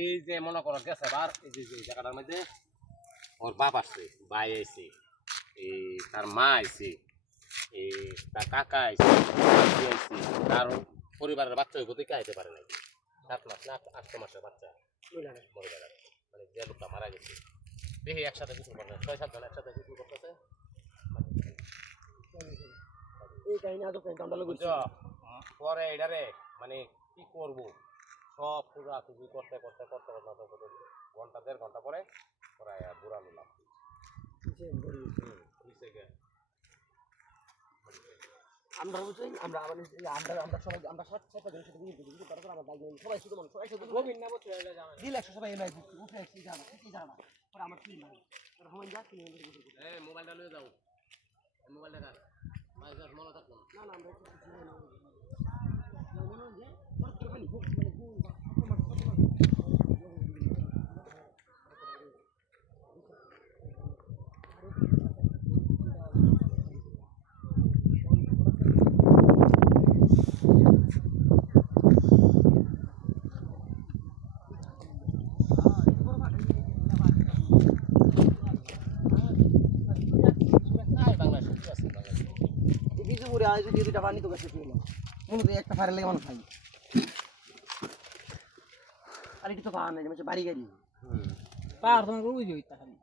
এই যে মনে করো গেছে বার এই যে জায়গাটার মধ্যে ওর বাপ আসছে, ভাই আইছে, এই তার মা আইছে, এই তার কাকা আইছে, আইছে, তার পরিবারের বাচ্চা ওই কোথায় আইতে পারে নাই। 7 মাস না 8 মাসের বাচ্চা মরে গেল, মানে যে লোকটা মারা গেছে। দেখি একসাথে কিছু করতে 6-7 জন একসাথে কিছু করতেছে। এই কাহিনী আদৌ কাহিনী বুঝছো পরে এটারে মানে কি করব সব পূজা তুজি করতে করতে করতে করতে ঘন্টা 1.5 ঘন্টা পরে প্রায় বুড়া নিলাম আমরা বুঝছি আমরা আমরা সবাই আমরা সাথে কিন্তু তারপর আমরা বাইক নিয়ে সবাই শুধু সবাই শুধু গোবিন্দ না বলতে দিল 100 সবাই এমআই উঠে আসি জানা কি জানা পরে আমার কি নাই আর হন যা কি এই মোবাইলটা লয়ে যাও, মোবাইলটা কার মাইক যাস মনে থাকলো না না আমরা কিছু না মনে হয় যে কিছু করে আজ যদি দুটা পানি তো গেছে ছিল মূলত একটা ফায়ার লেগে মানুষ খাই আর এটা তো পাওয়া নাই বাড়ি গাড়ি পার তোমার বুঝি হইতা খালি